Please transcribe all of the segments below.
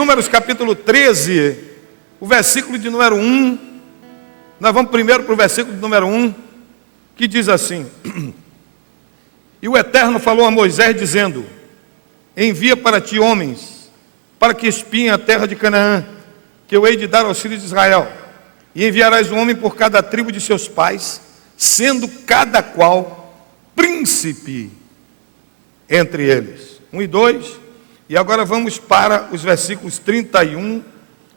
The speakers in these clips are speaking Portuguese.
Números capítulo 13, o versículo de número 1. Nós vamos primeiro para o versículo de número 1, que diz assim: E o Eterno falou a Moisés, dizendo: Envia para ti homens, para que espiem a terra de Canaã, que eu hei de dar aos filhos de Israel. E enviarás um homem por cada tribo de seus pais, sendo cada qual príncipe entre eles. 1 e 2. E agora vamos para os versículos 31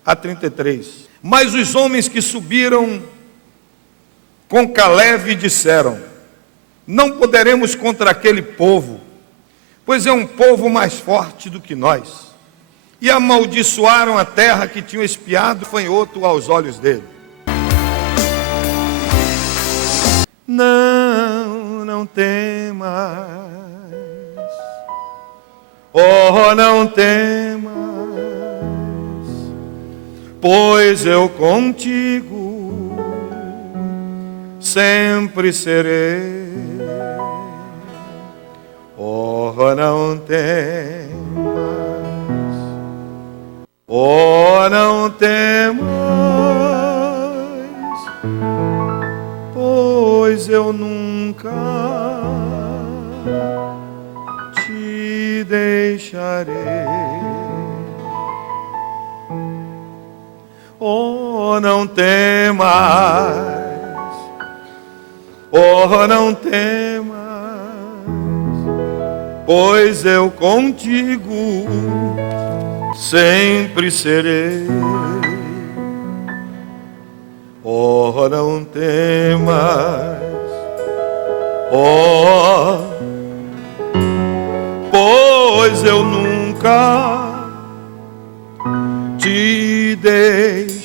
a 33. Mas os homens que subiram com Caleb disseram: Não poderemos contra aquele povo, pois é um povo mais forte do que nós. E amaldiçoaram a terra que tinham espiado, fanhoto aos olhos dele. Não temas, oh, não temas, pois eu contigo sempre serei. Oh, não temas, oh, não temas, pois eu nunca te deixarei. Oh, não temas, oh, não temas, pois eu contigo sempre serei. Oh, não temas, oh, pois eu nunca te deixarei.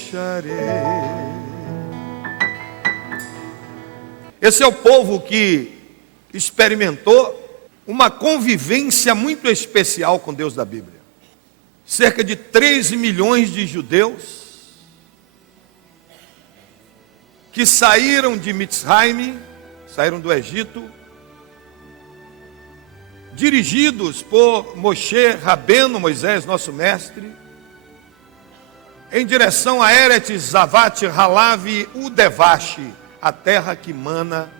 Esse é o povo que experimentou uma convivência muito especial com Deus da Bíblia. Cerca de 13 milhões de judeus que saíram de Mitzrayim, saíram do Egito, dirigidos por Moshe Rabbeinu, Moisés, nosso mestre, em direção a Eretz Zavat Halav Udevash, a terra que mana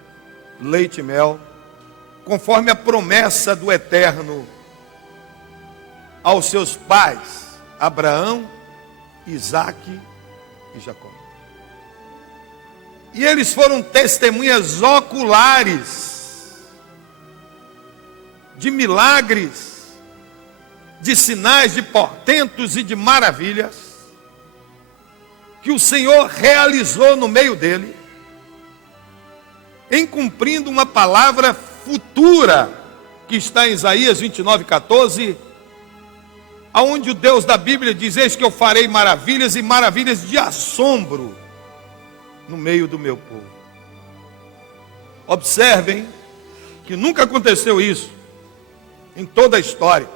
leite e mel, conforme a promessa do Eterno aos seus pais, Abraão, Isaque e Jacó. E eles foram testemunhas oculares de milagres, de sinais, de portentos e de maravilhas que o Senhor realizou no meio dele, em cumprindo uma palavra futura que está em Isaías 29:14, aonde o Deus da Bíblia diz: Eis que eu farei maravilhas e maravilhas de assombro no meio do meu povo. Observem que nunca aconteceu isso em toda a história.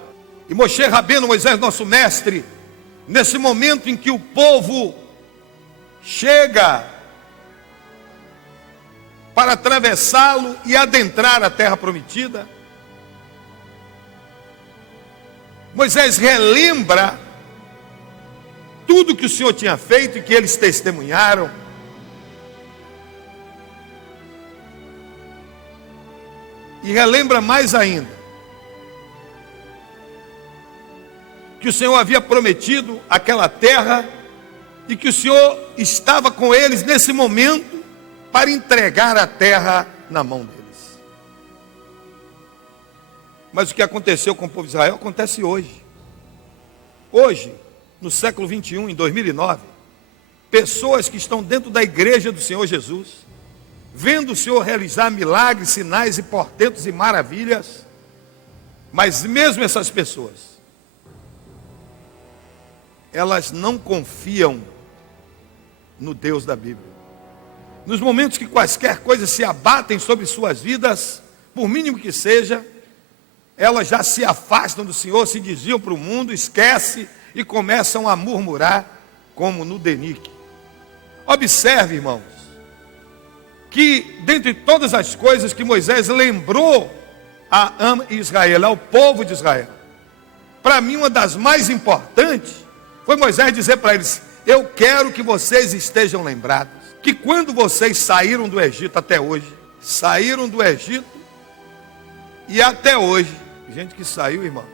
E Moshe Rabbeinu, Moisés, nosso mestre, nesse momento em que o povo chega para atravessá-lo e adentrar a terra prometida, Moisés relembra tudo que o Senhor tinha feito e que eles testemunharam. E relembra mais ainda que o Senhor havia prometido aquela terra e que o Senhor estava com eles nesse momento para entregar a terra na mão deles. Mas o que aconteceu com o povo de Israel acontece hoje. Hoje, no século 21, em 2009, pessoas que estão dentro da igreja do Senhor Jesus, vendo o Senhor realizar milagres, sinais e portentos e maravilhas, mas mesmo essas pessoas, elas não confiam no Deus da Bíblia. Nos momentos que quaisquer coisas se abatem sobre suas vidas, por mínimo que seja, elas já se afastam do Senhor, se desviam para o mundo, esquecem e começam a murmurar, como no Denique. Observe, irmãos, que dentre todas as coisas que Moisés lembrou a Israel, ao povo de Israel, para mim uma das mais importantes Foi Moisés dizer para eles: eu quero que vocês estejam lembrados que quando vocês saíram do Egito até hoje, saíram do Egito e até hoje, gente que saiu, irmão,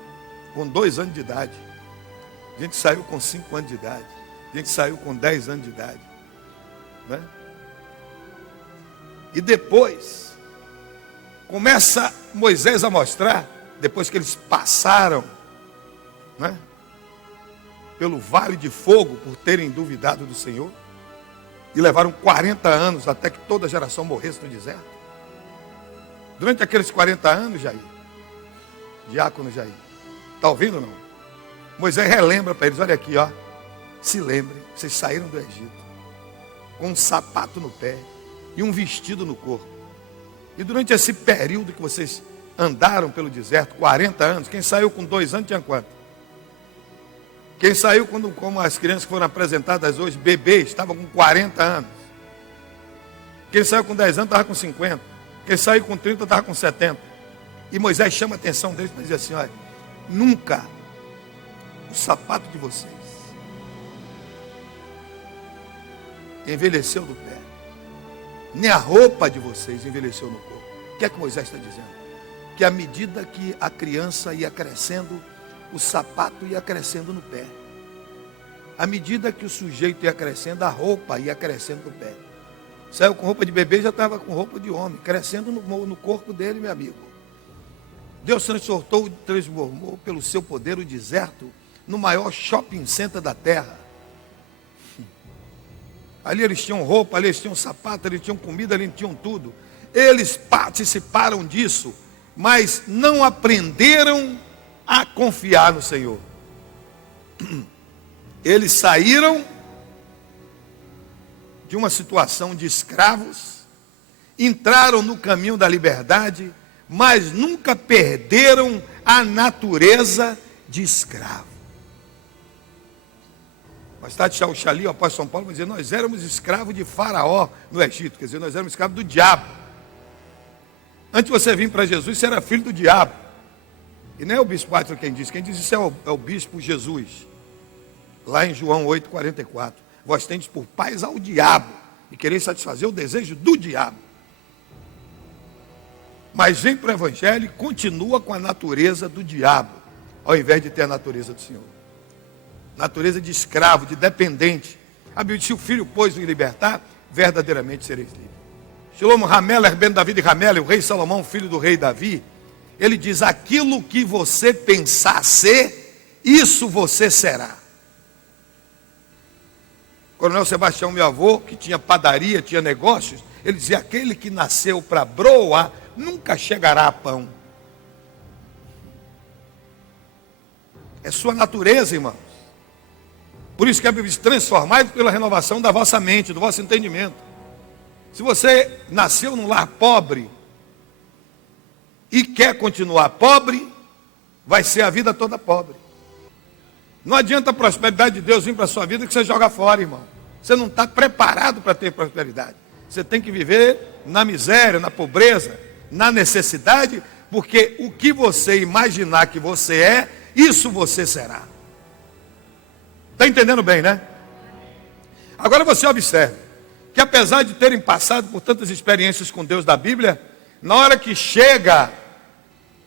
com 2 anos de idade, gente que saiu com 5 anos de idade, gente que saiu com 10 anos de idade, né? E depois começa Moisés a mostrar, depois que eles passaram, né, pelo vale de fogo por terem duvidado do Senhor, e levaram 40 anos até que toda a geração morresse no deserto. Durante aqueles 40 anos, Jair, diácono Jair, está ouvindo ou não? Moisés relembra para eles: olha aqui, ó, se lembrem, vocês saíram do Egito com um sapato no pé e um vestido no corpo. E durante esse período que vocês andaram pelo deserto, 40 anos, quem saiu com 2 anos tinha quanto? Quem saiu como as crianças que foram apresentadas hoje, bebês, estavam com 40 anos. Quem saiu com 10 anos estava com 50. Quem saiu com 30 estava com 70. E Moisés chama a atenção deles para dizer assim: olha, nunca o sapato de vocês envelheceu no pé, nem a roupa de vocês envelheceu no corpo. O que é que Moisés está dizendo? Que à medida que a criança ia crescendo, o sapato ia crescendo no pé. À medida que o sujeito ia crescendo, a roupa ia crescendo no pé. Saiu com roupa de bebê, já estava com roupa de homem, crescendo no corpo dele, meu amigo. Deus transformou pelo seu poder o deserto no maior shopping center da terra. Ali eles tinham roupa, ali eles tinham sapato, ali eles tinham comida, ali eles tinham tudo. Eles participaram disso, mas não aprenderam a confiar no Senhor. Eles saíram de uma situação de escravos, entraram no caminho da liberdade, mas nunca perderam a natureza de escravo. Mais tarde, o apóstolo São Paulo vai dizer: nós éramos escravos de Faraó no Egito, quer dizer, nós éramos escravos do diabo. Antes de você vir para Jesus, você era filho do diabo. E não é o bispo Átila quem diz isso é o bispo Jesus. Lá em João 8,44. Vós tendes por pais ao diabo, e quereis satisfazer o desejo do diabo. Mas vem para o Evangelho e continua com a natureza do diabo, ao invés de ter a natureza do Senhor. Natureza de escravo, de dependente. A Bíblia diz: se o filho, pois, o libertar, verdadeiramente sereis livres. Shlomo Hameler, ben Davi de Hameler, o rei Salomão, filho do rei Davi, ele diz: aquilo que você pensar ser, isso você será. Coronel Sebastião, meu avô, que tinha padaria, tinha negócios, ele dizia: aquele que nasceu para broa, nunca chegará a pão. É sua natureza, irmãos. Por isso que a Bíblia diz: transformai-vos pela renovação da vossa mente, do vosso entendimento. Se você nasceu num lar pobre e quer continuar pobre, vai ser a vida toda pobre. Não adianta a prosperidade de Deus vir para a sua vida que você joga fora, irmão. Você não está preparado para ter prosperidade. Você tem que viver na miséria, na pobreza, na necessidade, porque o que você imaginar que você é, isso você será. Está entendendo bem, né? Agora você observe que apesar de terem passado por tantas experiências com Deus da Bíblia, na hora que chega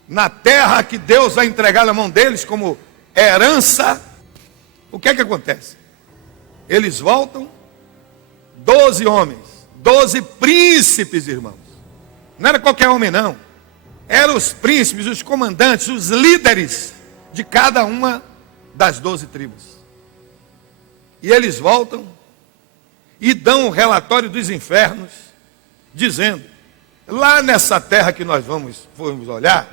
na terra que Deus vai entregar na mão deles como herança, o que é que acontece? Eles voltam, 12 homens, 12 príncipes, irmãos. Não era qualquer homem, não. Eram os príncipes, os comandantes, os líderes de cada uma das 12 tribos. E eles voltam e dão o relatório dos infernos, dizendo: lá nessa terra que nós vamos olhar,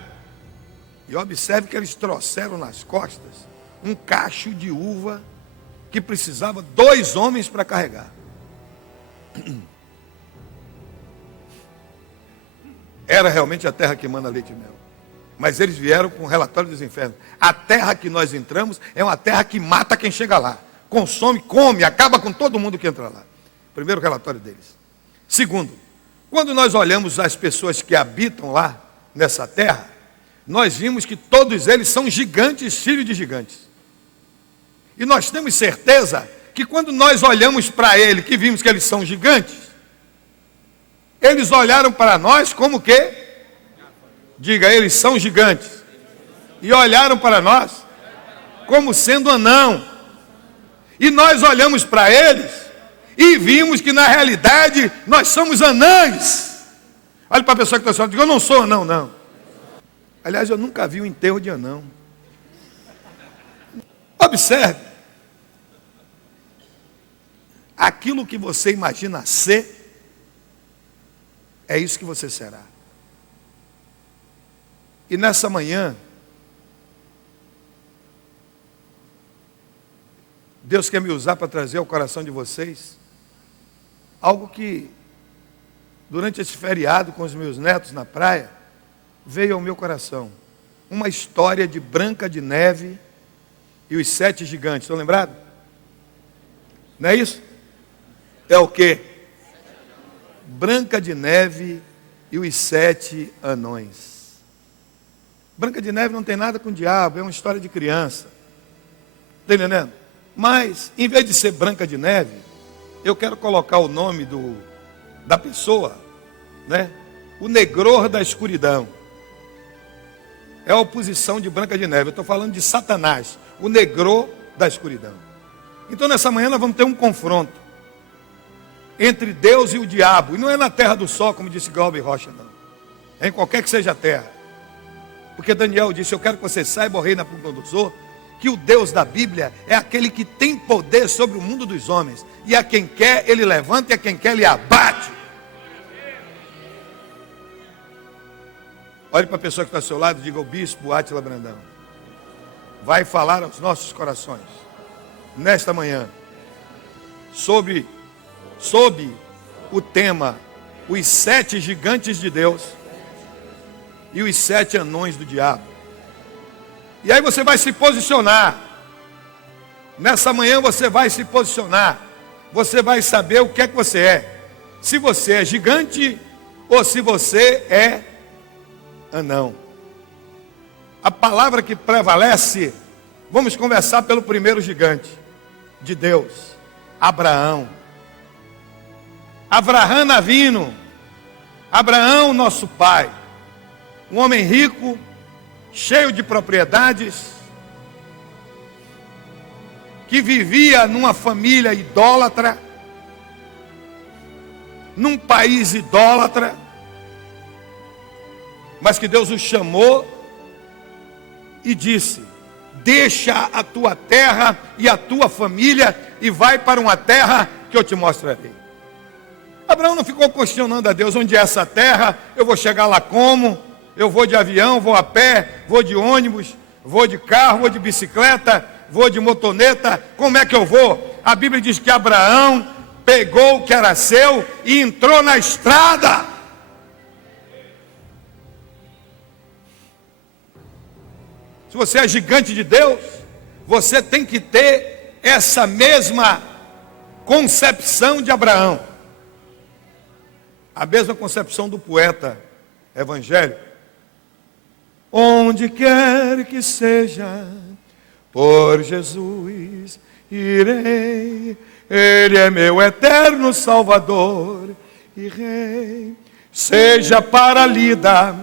e observe que eles trouxeram nas costas um cacho de uva que precisava 2 homens para carregar. Era realmente a terra que manda leite e mel. Mas eles vieram com o relatório dos infernos. A terra que nós entramos é uma terra que mata quem chega lá. Consome, come, acaba com todo mundo que entra lá. Primeiro relatório deles. Segundo, quando nós olhamos as pessoas que habitam lá, nessa terra, nós vimos que todos eles são gigantes, filhos de gigantes. E nós temos certeza que quando nós olhamos para ele, que vimos que eles são gigantes, eles olharam para nós como que? Diga, eles são gigantes. E olharam para nós como sendo anão. E nós olhamos para eles e vimos que na realidade nós somos anãs. Olha para a pessoa que está falando, diga, eu não sou anão, não. Aliás, eu nunca vi um enterro de anão. Observe. Aquilo que você imagina ser, é isso que você será. E nessa manhã, Deus quer me usar para trazer ao coração de vocês algo que, durante esse feriado com os meus netos na praia, veio ao meu coração. Uma história de Branca de Neve e os 7 gigantes. Estão lembrados? Não é isso? É o quê? Branca de Neve e os 7 anões. Branca de Neve não tem nada com o diabo, é uma história de criança. Está entendendo? Mas, em vez de ser Branca de Neve, eu quero colocar o nome da pessoa, né? O negror da escuridão. É a oposição de Branca de Neve. Eu estou falando de Satanás, o negror da escuridão. Então, nessa manhã, nós vamos ter um confronto entre Deus e o diabo. E não é na terra do sol, como disse Glauber Rocha, não. É em qualquer que seja a terra. Porque Daniel disse, eu quero que você saiba, o rei Nabucodonosor, que o Deus da Bíblia é aquele que tem poder sobre o mundo dos homens. E a quem quer, ele levanta, e a quem quer, ele abate. Olhe para a pessoa que está ao seu lado e diga, o bispo Átila Brandão vai falar aos nossos corações, nesta manhã, sob o tema, os 7 gigantes de Deus e os 7 anões do diabo. E aí você vai se posicionar. Nessa manhã você vai se posicionar. Você vai saber o que é que você é. Se você é gigante ou se você é anão. A palavra que prevalece, vamos conversar pelo primeiro gigante de Deus, Abraão. Avraham Avinu, Abraão, nosso pai, um homem rico, cheio de propriedades, que vivia numa família idólatra, num país idólatra, mas que Deus o chamou e disse, deixa a tua terra e a tua família e vai para uma terra que eu te mostrarei. Abraão não ficou questionando a Deus, onde é essa terra, eu vou chegar lá como? Eu vou de avião, vou a pé, vou de ônibus, vou de carro, vou de bicicleta, vou de motoneta, como é que eu vou? A Bíblia diz que Abraão pegou o que era seu e entrou na estrada. Se você é gigante de Deus, você tem que ter essa mesma concepção de Abraão. A mesma concepção do poeta evangélico. Onde quer que seja, por Jesus irei. Ele é meu eterno Salvador e Rei. Seja para a lida,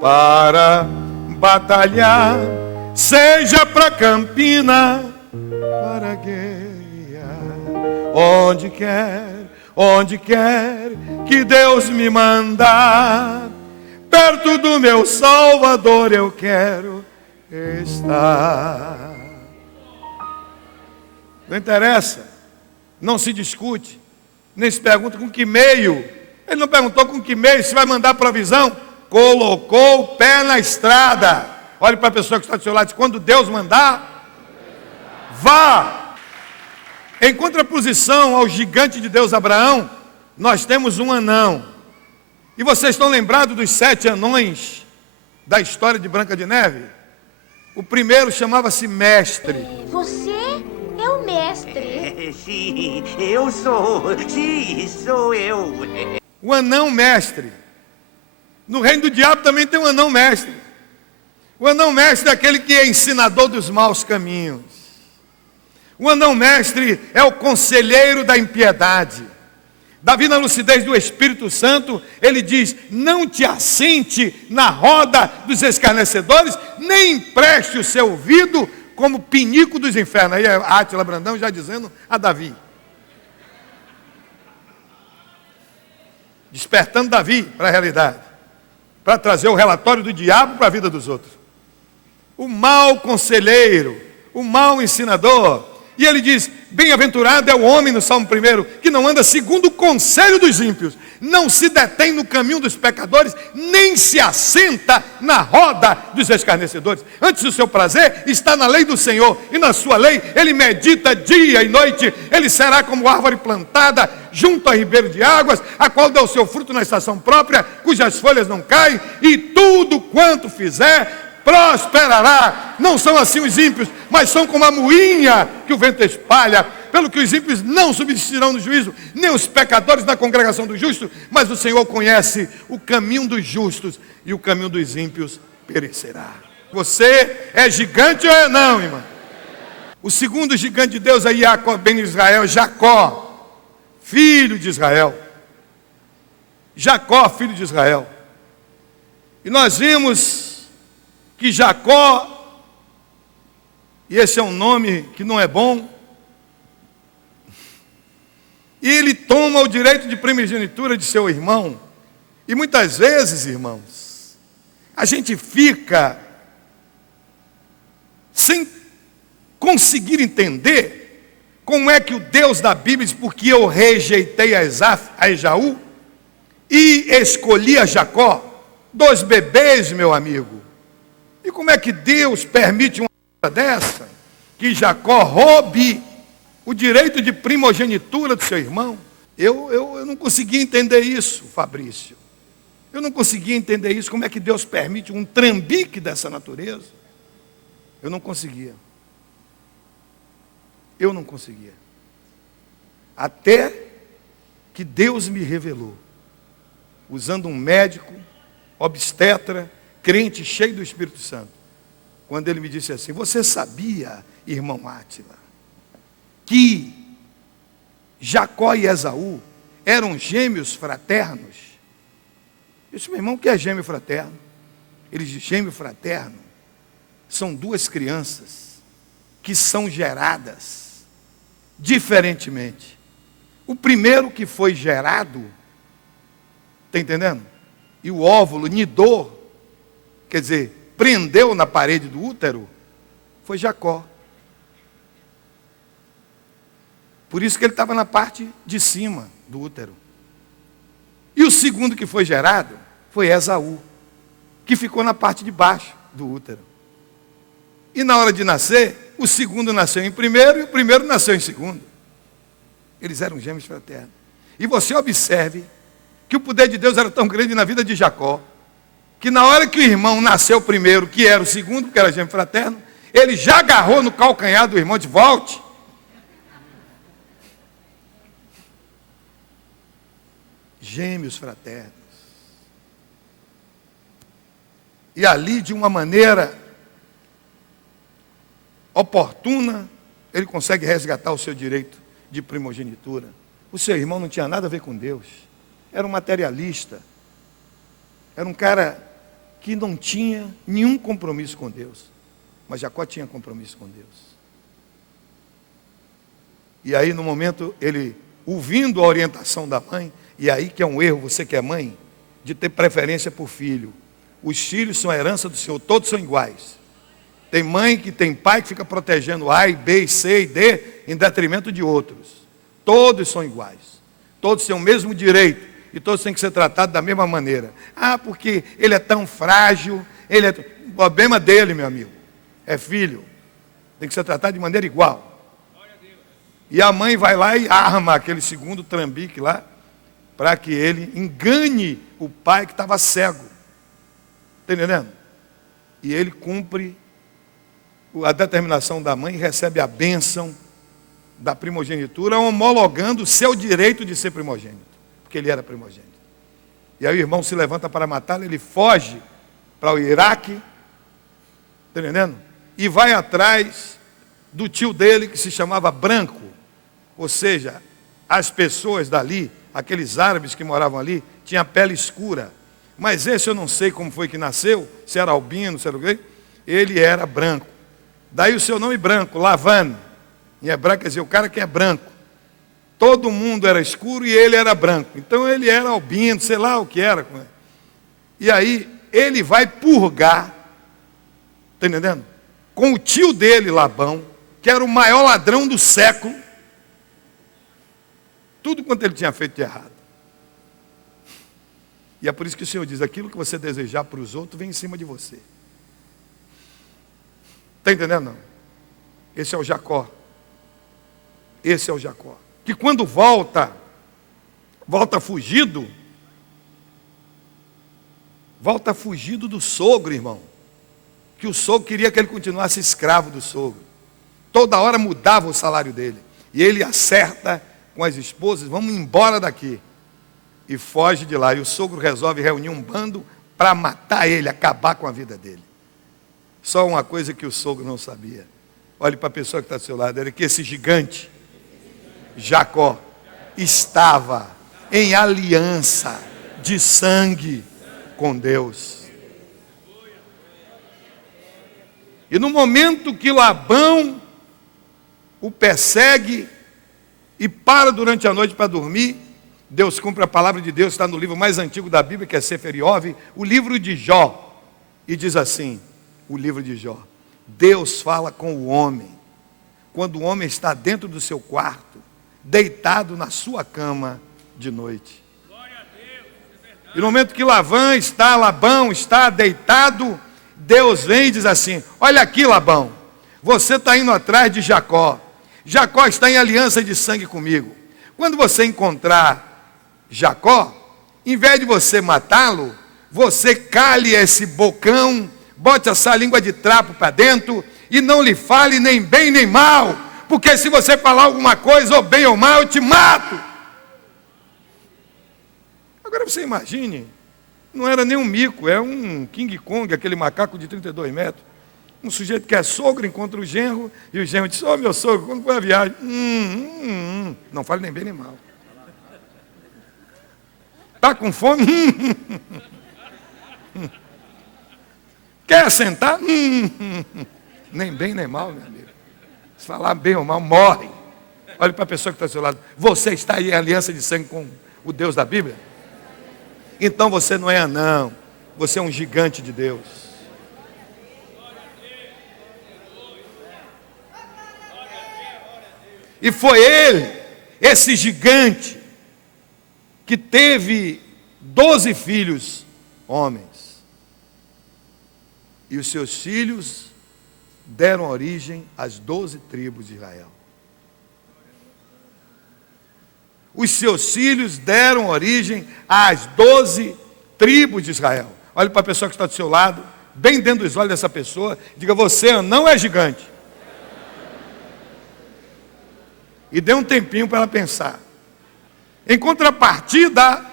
para batalhar, seja para Campina, para guerrear. Onde quer que Deus me mandar, perto do meu Salvador eu quero estar. Não interessa, não se discute, nem se pergunta com que meio. Ele não perguntou com que meio se vai mandar provisão. Colocou o pé na estrada. Olhe para a pessoa que está do seu lado e diz, quando Deus mandar, vá. Em contraposição ao gigante de Deus Abraão, nós temos um anão. E vocês estão lembrados dos 7 anões da história de Branca de Neve? O primeiro chamava-se Mestre. Você é o mestre. Sim, eu sou. Sim, sou eu. O anão mestre. No reino do diabo também tem um anão mestre. O anão mestre é aquele que é ensinador dos maus caminhos. O anão mestre é o conselheiro da impiedade. Davi, na lucidez do Espírito Santo, ele diz: não te assente na roda dos escarnecedores, nem empreste o seu ouvido como pinico dos infernos. Aí é Átila Brandão já dizendo a Davi, despertando Davi para a realidade, para trazer o relatório do diabo para a vida dos outros. O mau conselheiro, o mau ensinador. E ele diz: bem-aventurado é o homem, no Salmo 1, que não anda segundo o conselho dos ímpios, não se detém no caminho dos pecadores, nem se assenta na roda dos escarnecedores. Antes, o seu prazer está na lei do Senhor, e na sua lei ele medita dia e noite. Ele será como árvore plantada junto a ribeiro de águas, a qual dá o seu fruto na estação própria, cujas folhas não caem, e tudo quanto fizer prosperará. Não são assim os ímpios, mas são como a moinha que o vento espalha. Pelo que os ímpios não subsistirão no juízo, nem os pecadores na congregação dos justos, mas o Senhor conhece o caminho dos justos, e o caminho dos ímpios perecerá. Você é gigante ou é não, irmão? O segundo gigante de Deus é Jacó ben Israel, Jacó, filho de Israel. Jacó, filho de Israel. E nós vimos que Jacó, e esse é um nome que não é bom, e ele toma o direito de primogenitura de seu irmão. E muitas vezes, irmãos, a gente fica sem conseguir entender como é que o Deus da Bíblia diz: porque eu rejeitei a Esaú e escolhi a Jacó, 2 bebês, meu amigo. E como é que Deus permite uma coisa dessa? Que Jacó roube o direito de primogenitura do seu irmão? Eu não conseguia entender isso, Fabrício. Eu não conseguia entender isso. Como é que Deus permite um trambique dessa natureza? Eu não conseguia. Eu não conseguia. Até que Deus me revelou, usando um médico, obstetra, crente, cheio do Espírito Santo, quando ele me disse assim: você sabia, irmão Átila, que Jacó e Esaú eram gêmeos fraternos? Eu disse: meu irmão, o que é gêmeo fraterno? Ele disse: gêmeo fraterno são 2 crianças que são geradas diferentemente. O primeiro que foi gerado, está entendendo? E o óvulo nidou, quer dizer, prendeu na parede do útero, foi Jacó. Por isso que ele estava na parte de cima do útero. E o segundo que foi gerado foi Esaú, que ficou na parte de baixo do útero. E na hora de nascer, o segundo nasceu em primeiro e o primeiro nasceu em segundo. Eles eram gêmeos fraternos. E você observe que o poder de Deus era tão grande na vida de Jacó, que na hora que o irmão nasceu primeiro, que era o segundo, porque era gêmeo fraterno, ele já agarrou no calcanhar do irmão de volte. Gêmeos fraternos. E ali, de uma maneira oportuna, ele consegue resgatar o seu direito de primogenitura. O seu irmão não tinha nada a ver com Deus. Era um materialista. Era um cara que não tinha nenhum compromisso com Deus. Mas Jacó tinha compromisso com Deus. E aí, no momento, ele, ouvindo a orientação da mãe, e aí que é um erro, você que é mãe, de ter preferência por filho. Os filhos são a herança do Senhor, todos são iguais. Tem mãe que tem pai que fica protegendo A, B, C e D em detrimento de outros. Todos são iguais. Todos têm o mesmo direito e todos têm que ser tratados da mesma maneira. Ah, porque ele é tão frágil, o problema dele, meu amigo, é filho. Tem que ser tratado de maneira igual. E a mãe vai lá e arma aquele segundo trambique lá, para que ele engane o pai que estava cego. Está entendendo? E ele cumpre a determinação da mãe e recebe a bênção da primogenitura, homologando o seu direito de ser primogênito, porque ele era primogênito. E aí o irmão se levanta para matá-lo, ele foge para o Iraque, está entendendo? E vai atrás do tio dele que se chamava Branco. Ou seja, as pessoas dali, aqueles árabes que moravam ali, tinham a pele escura. Mas esse eu não sei como foi que nasceu, se era albino, se era o quê. Ele era branco. Daí o seu nome branco, Lavan. Em hebraico quer dizer o cara que é branco. Todo mundo era escuro e ele era branco. Então ele era albino, sei lá o que era. E aí ele vai purgar, está entendendo? Com o tio dele, Labão, que era o maior ladrão do século. Tudo quanto ele tinha feito de errado. E é por isso que o Senhor diz, aquilo que você desejar para os outros, vem em cima de você. Está entendendo? Não? Esse é o Jacó. Esse é o Jacó. Que quando volta fugido do sogro, irmão. Que o sogro queria que ele continuasse escravo do sogro. Toda hora mudava o salário dele. E ele acerta com as esposas, vamos embora daqui. E foge de lá. E o sogro resolve reunir um bando para matar ele, acabar com a vida dele. Só uma coisa que o sogro não sabia. Olhe para a pessoa que está do seu lado. Era que esse gigante, Jacó, estava em aliança de sangue com Deus. E no momento que Labão o persegue e para durante a noite para dormir, Deus cumpre a palavra de Deus, está no livro mais antigo da Bíblia, que é Sefer Iov, o livro de Jó. E diz assim, o livro de Jó: Deus fala com o homem, quando o homem está dentro do seu quarto, deitado na sua cama de noite. E no momento que Labão está deitado, Deus vem e diz assim: olha aqui, Labão, você está indo atrás de Jacó. Jacó está em aliança de sangue comigo. Quando você encontrar Jacó, em vez de você matá-lo, você cale esse bocão, bote essa língua de trapo para dentro e não lhe fale nem bem nem mal, porque se você falar alguma coisa, ou bem ou mal, eu te mato. Agora você imagine, não era nem um mico, é um King Kong, aquele macaco de 32 metros. Um sujeito que é sogro encontra o genro, e o genro diz: ô meu sogro, quando foi a viagem? Não fale nem bem nem mal. Está com fome? Quer sentar? Nem bem nem mal, meu amigo. Se falar bem ou mal, morre. Olhe para a pessoa que está ao seu lado. Você está aí em aliança de sangue com o Deus da Bíblia? Então você não é anão, você é um gigante de Deus. E foi ele, esse gigante, que teve 12 filhos homens. E os seus filhos deram origem às 12 tribos de Israel. Os seus filhos deram origem às 12 tribos de Israel. Olhe para a pessoa que está do seu lado, bem dentro dos olhos dessa pessoa, diga: você não é gigante. E dê um tempinho para ela pensar. Em contrapartida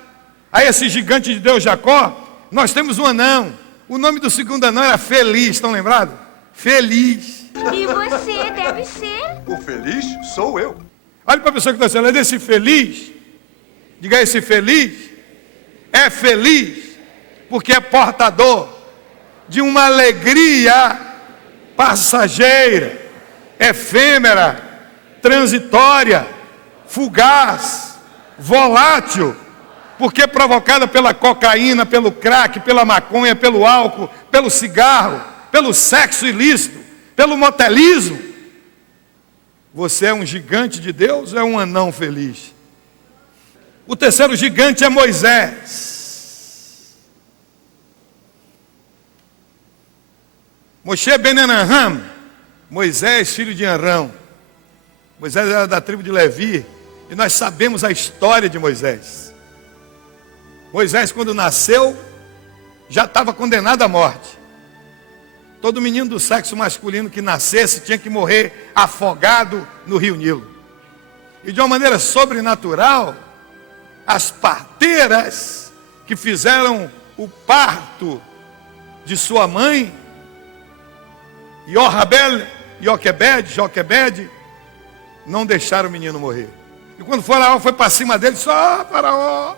a esse gigante de Deus, Jacó, nós temos um anão. O nome do segundo anão era Feliz, estão lembrados? Feliz. E você deve ser? O feliz sou eu. Olha para a pessoa que está falando, esse feliz, diga: esse feliz é feliz porque é portador de uma alegria passageira, efêmera, transitória, fugaz, volátil, porque é provocada pela cocaína, pelo crack, pela maconha, pelo álcool, pelo cigarro, pelo sexo ilícito, pelo motelismo. Você é um gigante de Deus ou é um anão feliz? O terceiro gigante é Moisés. Moshe ben Anaham, Moisés, filho de Arão. Moisés era da tribo de Levi, e nós sabemos a história de Moisés. Moisés, quando nasceu, já estava condenado à morte. Todo menino do sexo masculino que nascesse tinha que morrer afogado no rio Nilo. E de uma maneira sobrenatural, as parteiras que fizeram o parto de sua mãe, Yorabel, Joquebede, não deixaram o menino morrer. E quando o Faraó foi para cima dele, só Faraó,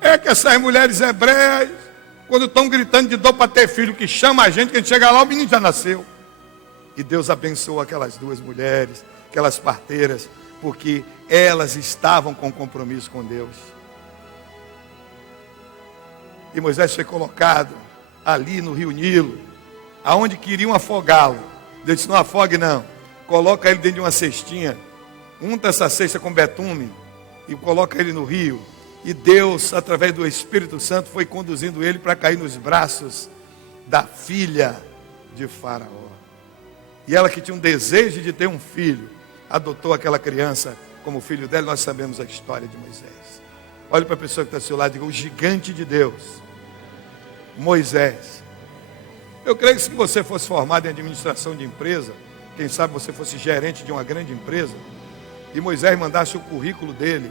é que essas mulheres hebreias, quando estão gritando de dor para ter filho, que chama a gente chega lá, o menino já nasceu. E Deus abençoou aquelas duas mulheres, aquelas parteiras, porque elas estavam com compromisso com Deus. E Moisés foi colocado ali no rio Nilo, aonde queriam afogá-lo. Deus disse, não afogue não, coloca ele dentro de uma cestinha, unta essa cesta com betume e coloca ele no rio. E Deus, através do Espírito Santo, foi conduzindo ele para cair nos braços da filha de Faraó. E ela, que tinha um desejo de ter um filho, adotou aquela criança como filho dela. Nós sabemos a história de Moisés. Olhe para a pessoa que está ao seu lado e diga, o gigante de Deus, Moisés. Eu creio que se você fosse formado em administração de empresa, quem sabe você fosse gerente de uma grande empresa, e Moisés mandasse o currículo dele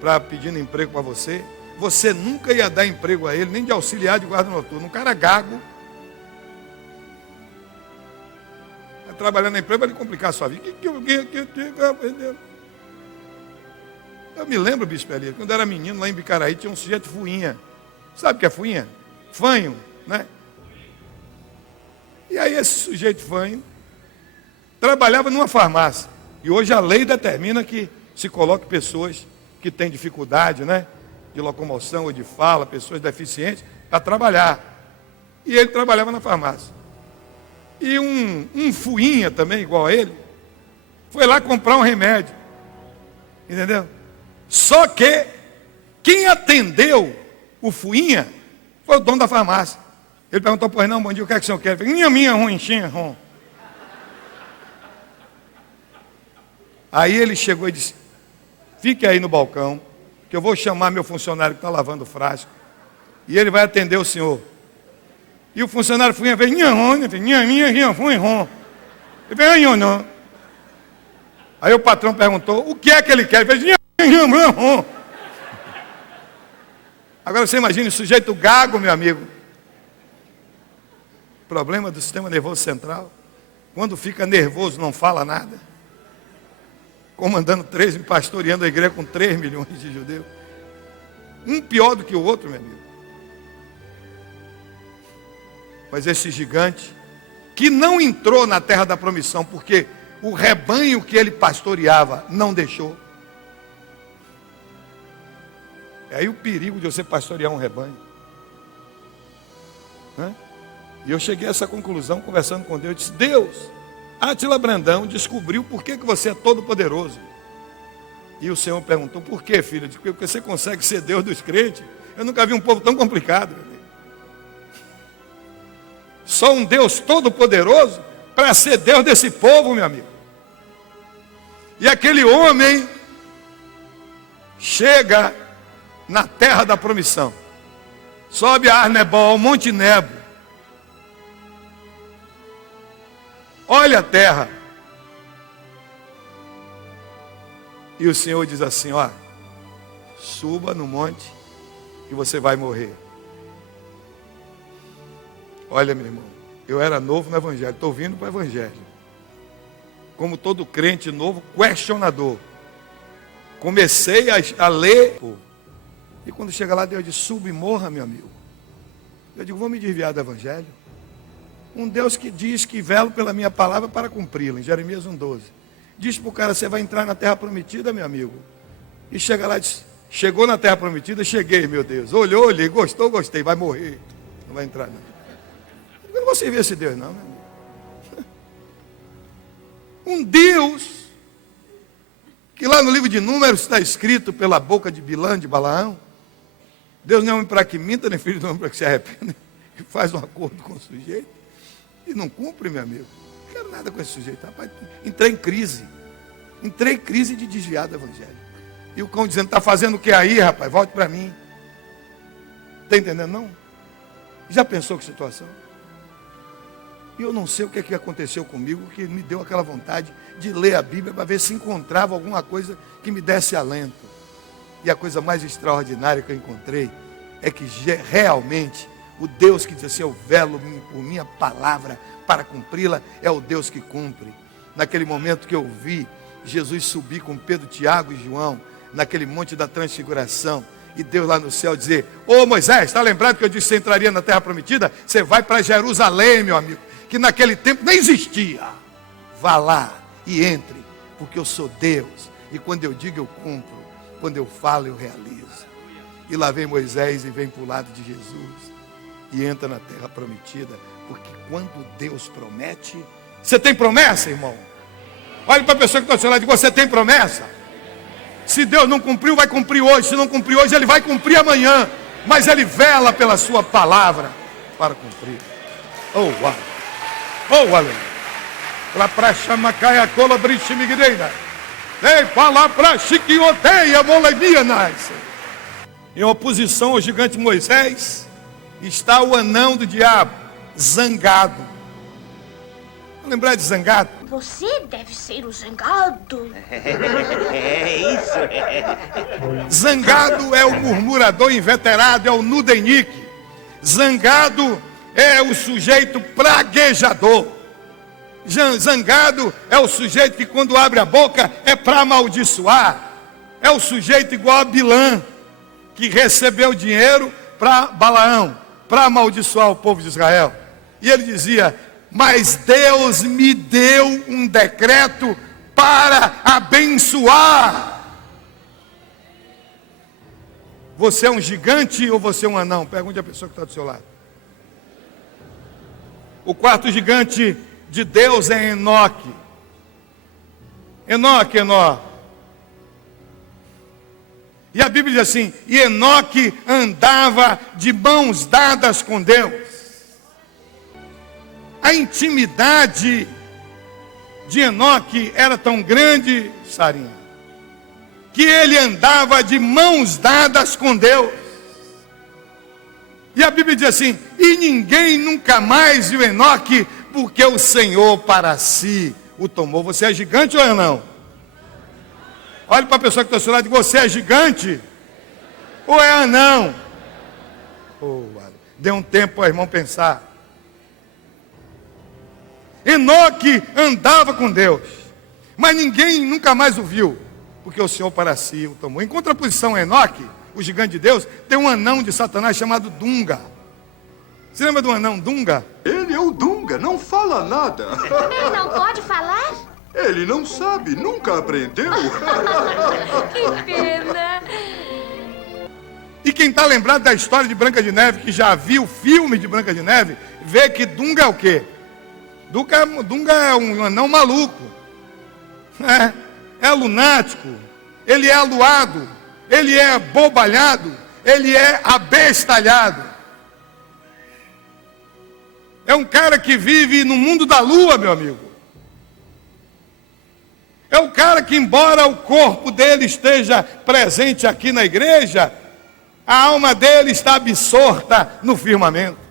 para pedindo emprego para você, você nunca ia dar emprego a ele, nem de auxiliar de guarda noturno. Um cara gago, vai trabalhando na empresa, vai lhe complicar a sua vida. Eu me lembro, bispo Elias, quando eu era menino lá em Bicaraí, tinha um sujeito fuinha. Sabe o que é fuinha? Fanho, né? E aí esse sujeito fanho trabalhava numa farmácia. E hoje a lei determina que se coloque pessoas que têm dificuldade, né, de locomoção ou de fala, pessoas deficientes, para trabalhar. E ele trabalhava na farmácia. E um fuinha também, igual a ele, foi lá comprar um remédio. Entendeu? Só que quem atendeu o fuinha foi o dono da farmácia. Ele perguntou, pois não, bom dia, o que é que o senhor quer? Ele falou, minha ruim, rum. Aí ele chegou e disse, fique aí no balcão, que eu vou chamar meu funcionário que está lavando o frasco, e ele vai atender o senhor. E o funcionário foi, fez, não. Aí o patrão perguntou, o que é que ele quer? Ele fez, agora você imagina o sujeito gago, meu amigo. Problema do sistema nervoso central. Quando fica nervoso, não fala nada. Comandando pastoreando a igreja com 3 milhões de judeus. Um pior do que o outro, meu amigo. Mas esse gigante, que não entrou na terra da promissão, porque o rebanho que ele pastoreava não deixou. É aí o perigo de você pastorear um rebanho. Né? E eu cheguei a essa conclusão conversando com Deus. Eu disse, Deus, Átila Brandão descobriu por que você é todo poderoso. E o Senhor perguntou, por que, filho? Eu disse, porque você consegue ser Deus dos crentes. Eu nunca vi um povo tão complicado. Meu amigo. Só um Deus todo poderoso para ser Deus desse povo, meu amigo. E aquele homem chega na terra da promissão. Sobe a Arnebol, Monte Nebo. Olha a terra. E o Senhor diz assim, ó, suba no monte que você vai morrer. Olha, meu irmão, eu era novo no Evangelho, estou vindo para o Evangelho. Como todo crente novo, questionador. Comecei a ler. E quando chega lá, Deus diz, suba e morra, meu amigo. Eu digo, vou me desviar do Evangelho. Um Deus que diz que velo pela minha palavra para cumpri-la, em Jeremias 1,12. Diz para o cara, você vai entrar na terra prometida, meu amigo. E chega lá e diz, chegou na terra prometida, cheguei, meu Deus. Olhou, olhei, gostou, gostei, vai morrer. Não vai entrar, não. Eu não vou servir esse Deus, não, meu amigo. Um Deus que lá no livro de Números está escrito pela boca de Bilã, de Balaão. Deus não é homem para que minta, nem filho de homem para que se arrependa. Que faz um acordo com o sujeito e não cumpre, meu amigo. Não quero nada com esse sujeito, rapaz. Entrei em crise de desviar do Evangelho. E o cão dizendo, está fazendo o que aí, rapaz? Volte para mim. Está entendendo, não? Já pensou que situação? E eu não sei o que é que aconteceu comigo, que me deu aquela vontade de ler a Bíblia para ver se encontrava alguma coisa que me desse alento. E a coisa mais extraordinária que eu encontrei é que realmente O Deus que diz assim, eu velo por minha palavra para cumpri-la, é o Deus que cumpre. Naquele momento que eu vi Jesus subir com Pedro, Tiago e João, naquele monte da transfiguração, e Deus lá no céu dizer, ô Moisés, está lembrado que eu disse que você entraria na terra prometida? Você vai para Jerusalém, meu amigo, que naquele tempo nem existia. Vá lá e entre, porque eu sou Deus, e quando eu digo eu cumpro, quando eu falo eu realizo. E lá vem Moisés e vem para o lado de Jesus, e entra na terra prometida, porque quando Deus promete, você tem promessa, irmão? Olhe para a pessoa que está ao seu lado e diga, você tem promessa? Se Deus não cumpriu, vai cumprir hoje. Se não cumprir hoje, Ele vai cumprir amanhã. Mas Ele vela pela sua palavra para cumprir. Oh, uau! Oh, aleluia! Lá para chamacaia cola brichimigreira. Ei, fala para chiquioteia molemia nasce. Em oposição ao gigante Moisés, está o anão do diabo, zangado. Vamos lembrar de zangado? Você deve ser o zangado. É isso. Zangado é o murmurador inveterado, é o nudenique. Zangado é o sujeito praguejador. Zangado é o sujeito que quando abre a boca é para amaldiçoar. É o sujeito igual a Bilã, que recebeu dinheiro para Balaão, para amaldiçoar o povo de Israel. E ele dizia, mas Deus me deu um decreto para abençoar. Você é um gigante ou você é um anão? Pergunte à pessoa que está do seu lado. O quarto gigante de Deus é Enoque. Enoque. E a Bíblia diz assim, e Enoque andava de mãos dadas com Deus. A intimidade de Enoque era tão grande, Sarinha, que ele andava de mãos dadas com Deus. E a Bíblia diz assim, e ninguém nunca mais viu Enoque, porque o Senhor para si o tomou. Você é gigante ou é não? Olhe para a pessoa que está ao seu lado e diga, você é gigante ou é anão? Oh, dê um tempo para o irmão pensar. Enoque andava com Deus, mas ninguém nunca mais o viu, porque o Senhor para si o tomou. Em contraposição a Enoque, o gigante de Deus, tem um anão de Satanás chamado Dunga. Você lembra do anão Dunga? Ele é o Dunga, não fala nada. Ele não pode falar? Ele não sabe, nunca aprendeu. Que pena. E quem está lembrado da história de Branca de Neve, que já viu o filme de Branca de Neve, vê que Dunga é o quê? Dunga é um anão maluco, é lunático, ele é aluado, ele é bobalhado, ele é abestalhado. É um cara que vive no mundo da lua, meu amigo. É um cara que, embora o corpo dele esteja presente aqui na igreja, a alma dele está absorta no firmamento.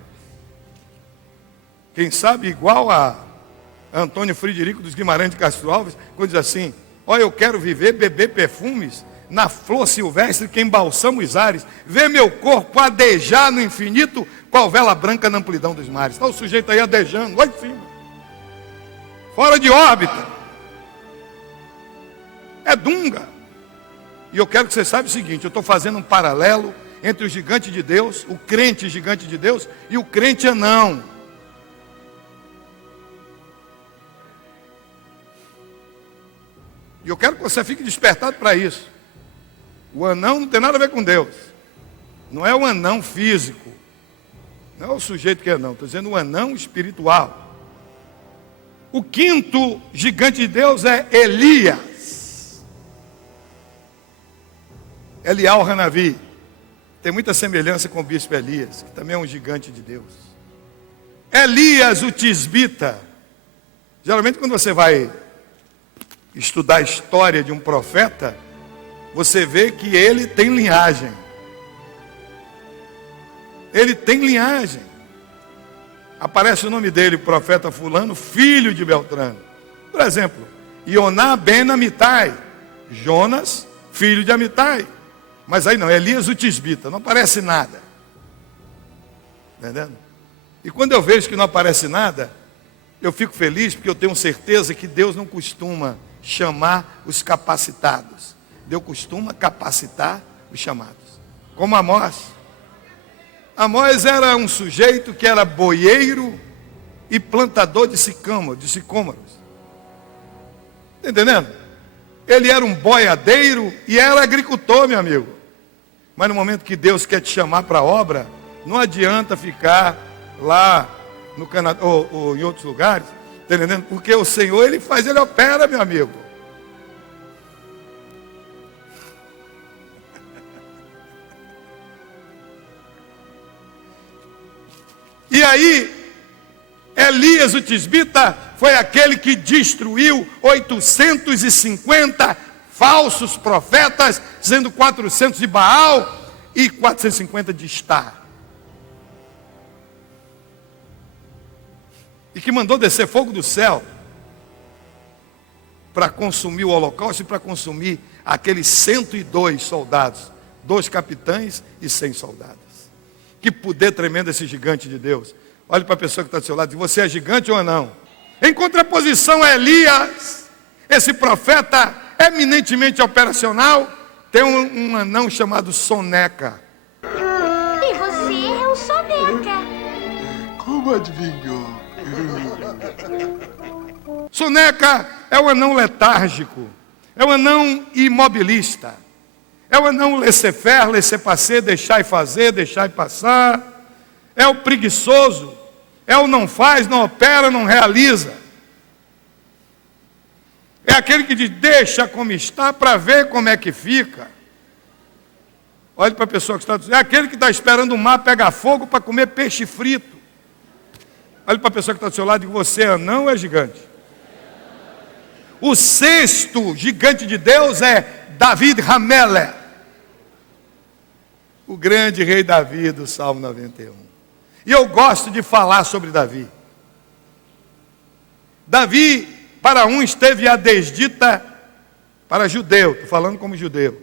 Quem sabe igual a Antônio Frederico dos Guimarães de Castro Alves, quando diz assim, olha, eu quero viver, beber perfumes, na flor silvestre que embalsama os ares, ver meu corpo adejar no infinito, qual vela branca na amplidão dos mares. Está o sujeito aí adejando, lá em cima, fora de órbita. É Dunga. E eu quero que você saiba o seguinte, eu estou fazendo um paralelo entre o gigante de Deus, o crente gigante de Deus, e o crente anão. E eu quero que você fique despertado para isso. O anão não tem nada a ver com Deus. Não é o anão físico. Não é o sujeito que é anão. Estou dizendo o anão espiritual. O quinto gigante de Deus é Elias. Elial Hanavi. Tem muita semelhança com o bispo Elias, que também é um gigante de Deus. Elias, o tisbita. Geralmente quando você vai estudar a história de um profeta, você vê que ele tem linhagem. Ele tem linhagem. Aparece o nome dele, profeta fulano, filho de Beltrano. Por exemplo, Ioná ben Amitai, Jonas, filho de Amitai. Mas aí não, Elias o tisbita, não aparece nada. Entendendo? E quando eu vejo que não aparece nada, eu fico feliz, porque eu tenho certeza que Deus não costuma chamar os capacitados. Deus costuma capacitar os chamados. Como Amós. Amós era um sujeito que era boieiro e plantador de sicômoros. Está entendendo? Ele era um boiadeiro e era agricultor, meu amigo. Mas no momento que Deus quer te chamar para a obra, não adianta ficar lá no Canadá ou em outros lugares, está entendendo? Porque o Senhor, Ele opera, meu amigo. E aí, Elias, o tisbita, foi aquele que destruiu 850 falsos profetas, sendo 400 de Baal e 450 de Estar. E que mandou descer fogo do céu para consumir o holocausto e para consumir aqueles 102 soldados, 2 capitães e 100 soldados. Que poder tremendo esse gigante de Deus. Olhe para a pessoa que está do seu lado, você é gigante ou não? Em contraposição a Elias, esse profeta eminentemente operacional, tem um anão chamado Soneca. E você é o Soneca. Como adivinhou? Soneca é o anão letárgico, é o anão imobilista, é o anão laissez-faire, laissez-passer, deixar e fazer, deixar e passar, é o preguiçoso, é o não faz, não opera, não realiza. É aquele que diz, deixa como está para ver como é que fica. Olhe para a pessoa que está dizendo, é aquele que está esperando o mar pegar fogo para comer peixe frito. Olhe para a pessoa que está do seu lado e diz, você é anão ou é gigante? O 6º gigante de Deus é David Hamelech, o grande rei Davi do Salmo 91. E eu gosto de falar sobre Davi. Davi, para uns, teve a desdita, para judeu, estou falando como judeu.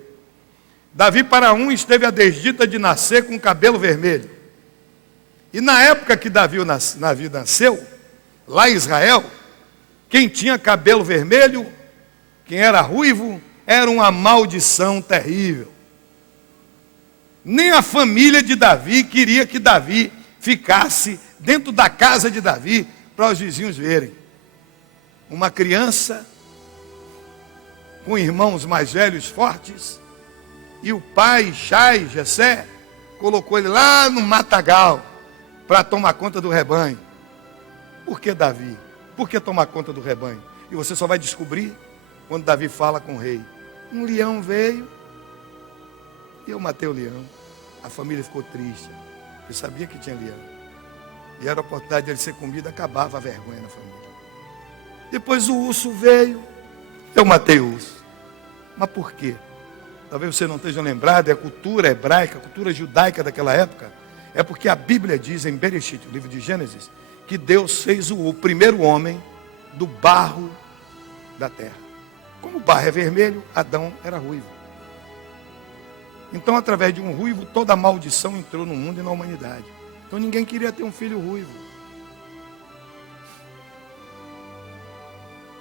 Davi, para uns, teve a desdita de nascer com cabelo vermelho. E na época que Davi nasceu, lá em Israel, quem tinha cabelo vermelho, quem era ruivo, era uma maldição terrível. Nem a família de Davi queria que Davi ficasse dentro da casa de Davi para os vizinhos verem. Uma criança com irmãos mais velhos fortes, e o pai, Shai, Jessé, colocou ele lá no matagal para tomar conta do rebanho. Por que Davi? Por que tomar conta do rebanho? E você só vai descobrir quando Davi fala com o rei. Um leão veio e eu matei o leão. A família ficou triste. Eu sabia que tinha leão. E era a oportunidade de ele ser comido, acabava a vergonha na família. Depois o urso veio, eu matei o urso. Mas por quê? Talvez você não esteja lembrado, é a cultura hebraica, a cultura judaica daquela época. É porque a Bíblia diz em Bereshit, o livro de Gênesis, que Deus fez o primeiro homem do barro da terra. Como o barro é vermelho, Adão era ruivo. Então, através de um ruivo, toda a maldição entrou no mundo e na humanidade. Então, ninguém queria ter um filho ruivo.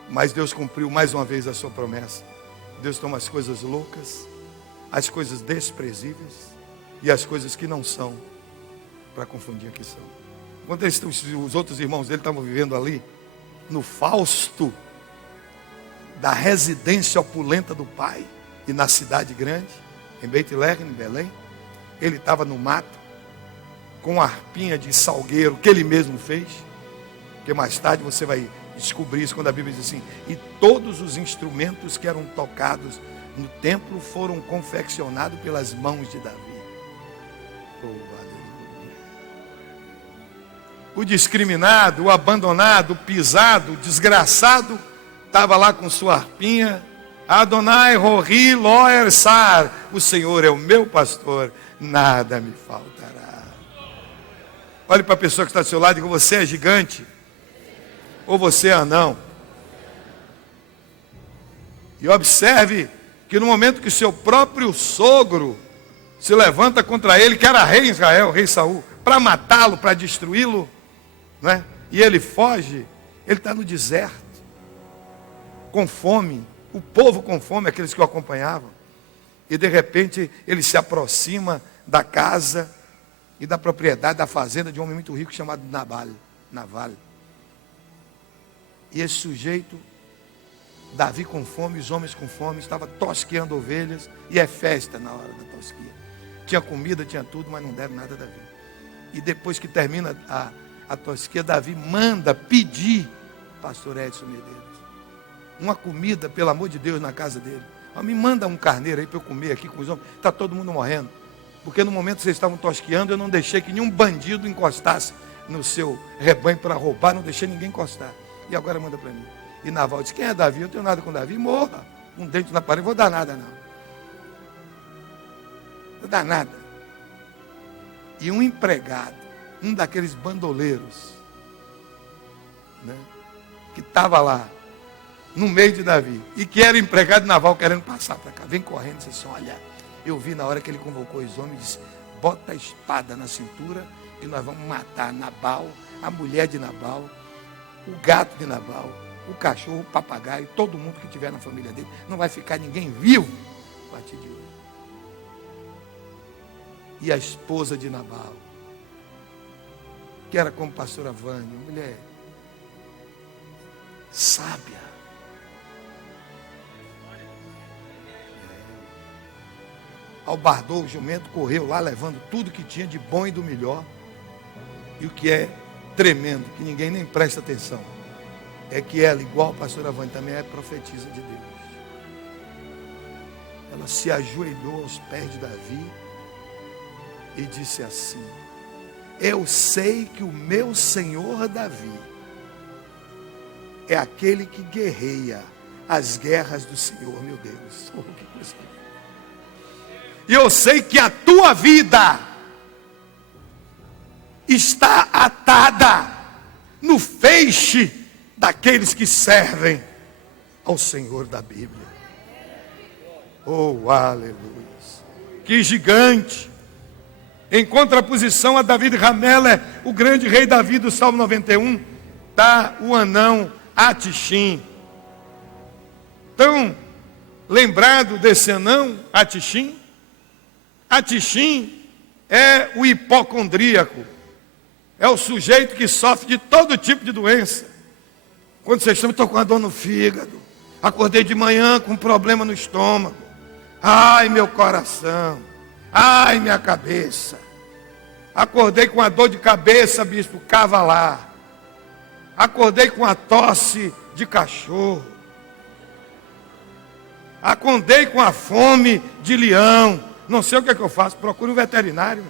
Mas Deus cumpriu mais uma vez a sua promessa. Deus toma as coisas loucas, as coisas desprezíveis e as coisas que não são, para confundir a que são. Enquanto os outros irmãos dele estavam vivendo ali, no Fausto, da residência opulenta do pai, e na cidade grande, em Beit-Lehem, em Belém, ele estava no mato, com uma harpinha de salgueiro, que ele mesmo fez, porque mais tarde você vai descobrir isso quando a Bíblia diz assim, e todos os instrumentos que eram tocados no templo foram confeccionados pelas mãos de Davi. Oh, aleluia. O discriminado, o abandonado, o pisado, o desgraçado, estava lá com sua harpinha. Adonai, Rohi, Loer, Sar. O Senhor é o meu pastor, nada me faltará. Olhe para a pessoa que está do seu lado e diga, você é gigante? Ou você é anão? E observe que no momento que seu próprio sogro se levanta contra ele, que era rei em Israel, rei Saul, para matá-lo, para destruí-lo, né? E ele foge, ele está no deserto, com fome, o povo com fome, aqueles que o acompanhavam. E de repente ele se aproxima da casa e da propriedade, da fazenda de um homem muito rico chamado Naval. E esse sujeito, Davi com fome, os homens com fome, estava tosqueando ovelhas, e é festa na hora da tosquia. Tinha comida, tinha tudo, mas não deram nada a Davi. E depois que termina a tosquia, Davi manda pedir, pastor Edson Medeiros, uma comida, pelo amor de Deus, na casa dele. Me manda um carneiro aí para eu comer aqui com os homens. Está todo mundo morrendo. Porque no momento que vocês estavam tosqueando, eu não deixei que nenhum bandido encostasse no seu rebanho para roubar, não deixei ninguém encostar. E agora manda para mim. E Naval disse, quem é Davi? Eu tenho nada com Davi. Morra. Um dente na parede, vou dar nada não. Vou dar nada. E um empregado, um daqueles bandoleiros, né, que estava lá, no meio de Davi, e que era empregado de Naval querendo passar para cá, vem correndo e disse assim, olha, eu vi na hora que ele convocou os homens, disse, bota a espada na cintura, que nós vamos matar Nabal, a mulher de Nabal, o gato de Nabal, o cachorro, o papagaio, todo mundo que tiver na família dele, não vai ficar ninguém vivo a partir de hoje. E a esposa de Nabal, que era como pastora Vânia, mulher sábia, albardou o jumento, correu lá levando tudo que tinha de bom e do melhor. E o que é tremendo, que ninguém nem presta atenção, é que ela, igual a pastora Vânia, também é profetisa de Deus. Ela se ajoelhou aos pés de Davi e disse assim, eu sei que o meu senhor Davi é aquele que guerreia as guerras do Senhor, meu Deus. Oh, que coisa. E eu sei que a tua vida está atada no feixe daqueles que servem ao Senhor da Bíblia. Oh, aleluia. Que gigante. Em contraposição a Davi de Ramela, o grande rei Davi do Salmo 91, está o anão Atishim. Então, lembrado desse anão Atishim? Atishim é o hipocondríaco, é o sujeito que sofre de todo tipo de doença. Quando vocês estão, estou com a dor no fígado, acordei de manhã com um problema no estômago, ai meu coração, ai minha cabeça, acordei com a dor de cabeça, bispo, cavalar, acordei com a tosse de cachorro, acordei com a fome de leão. Não sei o que é que eu faço, procure um veterinário.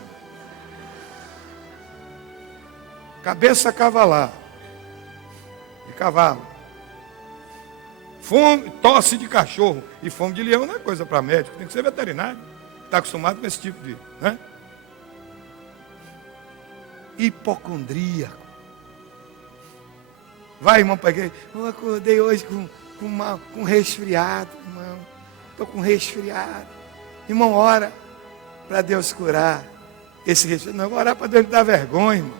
Cabeça cavalar, de cavalo. Fome, tosse de cachorro e fome de leão não é coisa para médico, tem que ser veterinário. Está acostumado com esse tipo de, né? Hipocondríaco. Vai, irmão, peguei. Eu acordei hoje com resfriado, irmão. Estou com resfriado. Irmão, ora para Deus curar esse resfriado. Não, vou orar para Deus me dar vergonha, irmão.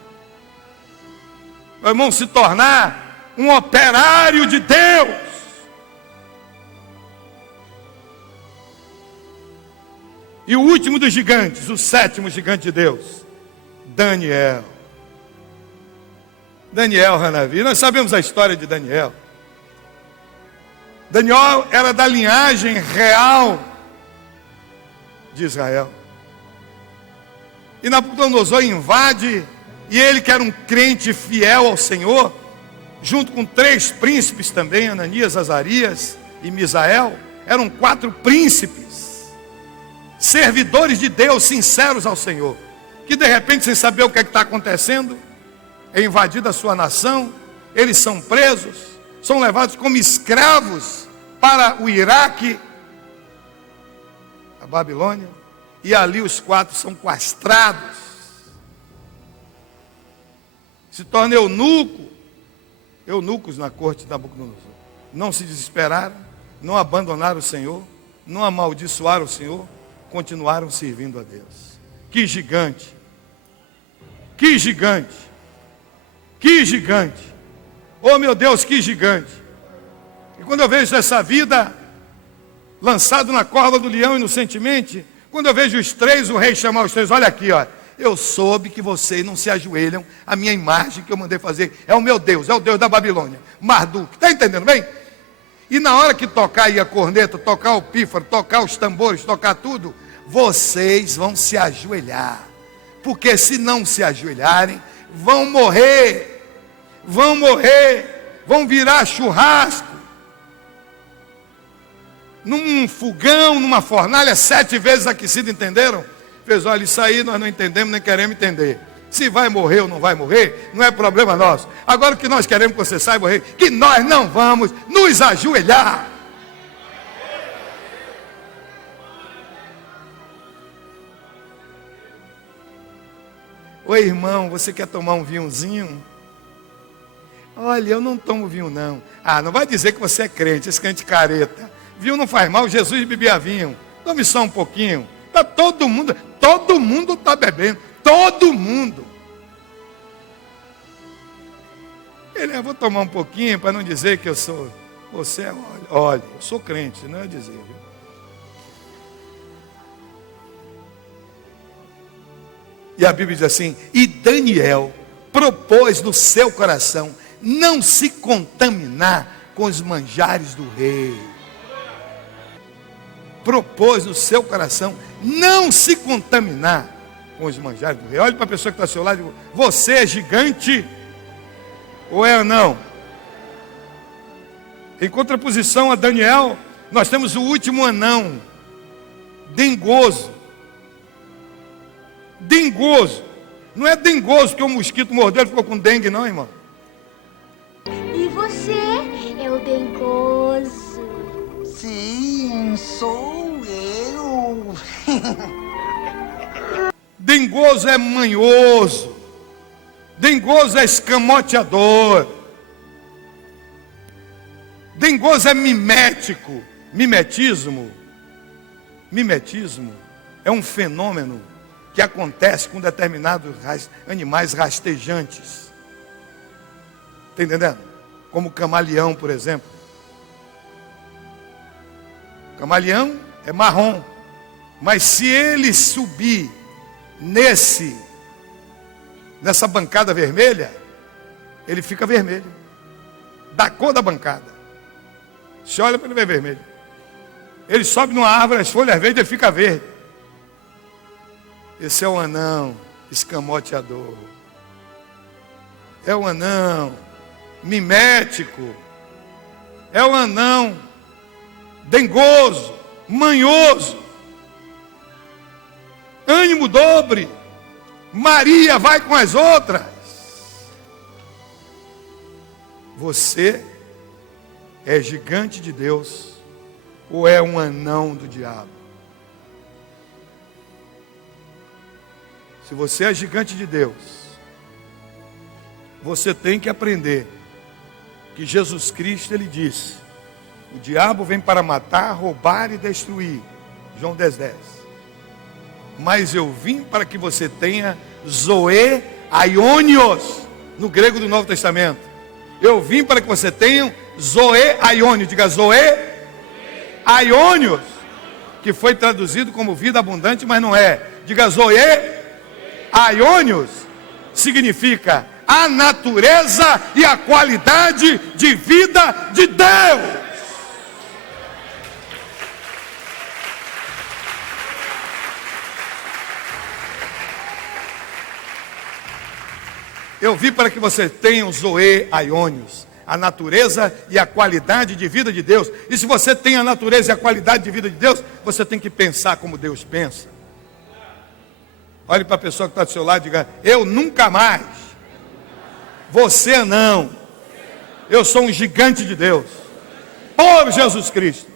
Meu irmão, se tornar um operário de Deus. E o último dos gigantes, o sétimo gigante de Deus, Daniel. Daniel Hanavi, nós sabemos a história de Daniel. Daniel era da linhagem real de Israel. E Nabucodonosor invade, e ele que era um crente fiel ao Senhor, junto com 3 príncipes também, Ananias, Azarias e Misael, eram 4 príncipes, servidores de Deus, sinceros ao Senhor, que de repente, sem saber o que está acontecendo, é invadida a sua nação, eles são presos, são levados como escravos para o Iraque, a Babilônia, e ali os 4 são castrados, se tornam eunucos na corte de Nabucodonosor. Não se desesperaram, não abandonaram o Senhor, não amaldiçoaram o Senhor, continuaram servindo a Deus. Que gigante! Que gigante! Que gigante! Oh meu Deus, que gigante! E quando eu vejo essa vida lançado na corda do leão inocentemente, quando eu vejo os três, o rei chamar os três, olha aqui, ó, eu soube que vocês não se ajoelham, a minha imagem que eu mandei fazer é o meu Deus, é o Deus da Babilônia, Marduk, está entendendo bem? E na hora que tocar aí a corneta, tocar o pífaro, tocar os tambores, tocar tudo, vocês vão se ajoelhar, porque se não se ajoelharem, vão morrer, vão virar churrasco, num fogão, numa fornalha 7 vezes aquecida, entenderam? Fez, olha, isso aí nós não entendemos, nem queremos entender. Se vai morrer ou não vai morrer, não é problema nosso. Agora o que nós queremos que você saiba, rei, que nós não vamos nos ajoelhar. Oi, irmão, você quer tomar um vinhozinho? Olha, eu não tomo vinho, não. Ah, não vai dizer que você é crente, esse crente careta. Vinho não faz mal, Jesus bebia vinho. Tome só um pouquinho. Tá todo mundo está bebendo. Todo mundo. Ele, eu vou tomar um pouquinho para não dizer que eu sou. Você, olha, eu sou crente, não é dizer, viu? E a Bíblia diz assim: e Daniel propôs no seu coração não se contaminar com os manjares do rei. Propôs no seu coração não se contaminar com os manjares do rei. Olhe para a pessoa que está ao seu lado e diga: você é gigante ou é ou não? Em contraposição a Daniel, nós temos o último anão, dengoso. Dengoso. Não é dengoso que o mosquito mordeu e ficou com dengue, não, irmão. E você é o dengoso. Sim, sou eu. Dengoso é manhoso. Dengoso é escamoteador. Dengoso é mimético. Mimetismo é um fenômeno que acontece com determinados animais rastejantes. Está entendendo? Como o camaleão, por exemplo. O camaleão é marrom, mas se ele subir nessa bancada vermelha, ele fica vermelho, da cor da bancada. Se olha para ele ver vermelho. Ele sobe numa árvore, as folhas verdes, ele fica verde. Esse é o anão escamoteador. É o anão mimético. É o anão dengoso, manhoso. Ânimo dobre. Maria vai com as outras. Você é gigante de Deus ou é um anão do diabo? Se você é gigante de Deus, você tem que aprender que Jesus Cristo, ele disse: o diabo vem para matar, roubar e destruir. João 10:10. Mas eu vim para que você tenha zoe aionios, no grego do Novo Testamento. Eu vim para que você tenha zoe aionios, diga zoe aionios, que foi traduzido como vida abundante, mas não é. Diga zoe aionios, significa a natureza e a qualidade de vida de Deus. Eu vim para que você tenha o zoe aionios, a natureza e a qualidade de vida de Deus. E se você tem a natureza e a qualidade de vida de Deus, você tem que pensar como Deus pensa. Olhe para a pessoa que está do seu lado e diga: eu nunca mais. Você não. Eu sou um gigante de Deus. Por Jesus Cristo.